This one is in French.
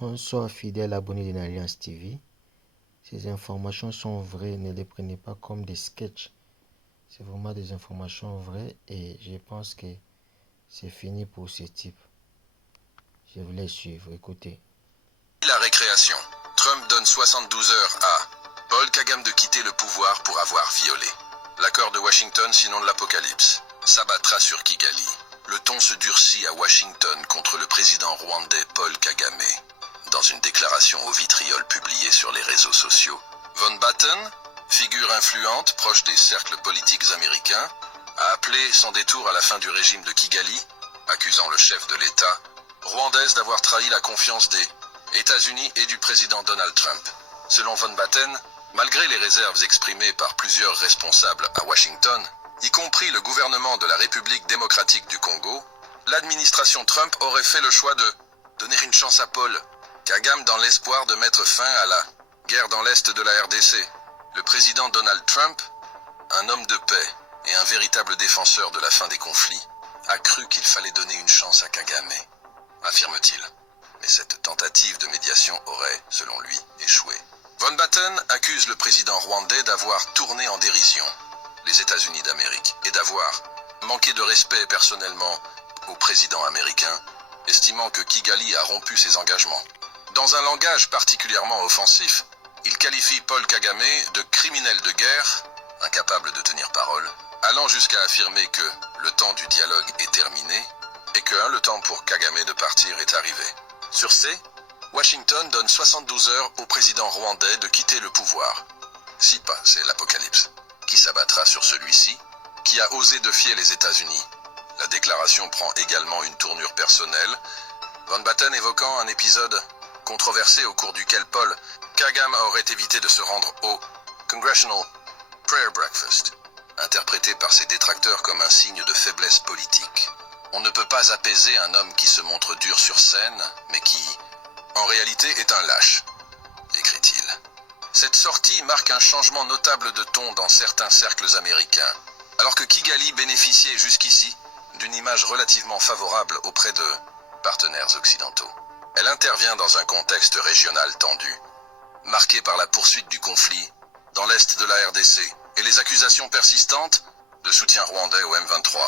Bonsoir fidèles abonnés de l'Alliance TV. Ces informations sont vraies, ne les prenez pas comme des sketchs. C'est vraiment des informations vraies et je pense que c'est fini pour ce type. Je vous laisse suivre, écoutez. La récréation. Trump donne 72 heures à Paul Kagame de quitter le pouvoir pour avoir violé. L'accord de Washington, sinon de l'apocalypse, s'abattra sur Kigali. Le ton se durcit à Washington contre le président rwandais Paul Kagame. Dans une déclaration au vitriol publiée sur les réseaux sociaux, Von Batten, figure influente proche des cercles politiques américains, a appelé sans détour à la fin du régime de Kigali, accusant le chef de l'État rwandaise d'avoir trahi la confiance des États-Unis et du président Donald Trump. Selon Von Batten, malgré les réserves exprimées par plusieurs responsables à Washington, y compris le gouvernement de la République démocratique du Congo, l'administration Trump aurait fait le choix de donner une chance à Paul Kagame dans l'espoir de mettre fin à la guerre dans l'Est de la RDC. Le président Donald Trump, un homme de paix et un véritable défenseur de la fin des conflits, a cru qu'il fallait donner une chance à Kagame, affirme-t-il. Mais cette tentative de médiation aurait, selon lui, échoué. Von Batten accuse le président rwandais d'avoir tourné en dérision les États-Unis d'Amérique et d'avoir manqué de respect personnellement au président américain, estimant que Kigali a rompu ses engagements. Dans un langage particulièrement offensif, il qualifie Paul Kagame de criminel de guerre, incapable de tenir parole, allant jusqu'à affirmer que le temps du dialogue est terminé et que le temps pour Kagame de partir est arrivé. Sur ce, Washington donne 72 heures au président rwandais de quitter le pouvoir. Si pas, c'est l'apocalypse, qui s'abattra sur celui-ci, qui a osé défier les États-Unis. La déclaration prend également une tournure personnelle, Von Batten évoquant un épisode controversé au cours duquel Paul Kagame aurait évité de se rendre au Congressional Prayer Breakfast, interprété par ses détracteurs comme un signe de faiblesse politique. On ne peut pas apaiser un homme qui se montre dur sur scène, mais qui, en réalité, est un lâche, écrit-il. Cette sortie marque un changement notable de ton dans certains cercles américains, alors que Kigali bénéficiait jusqu'ici d'une image relativement favorable auprès de partenaires occidentaux. Elle intervient dans un contexte régional tendu, marqué par la poursuite du conflit dans l'est de la RDC et les accusations persistantes de soutien rwandais au M23.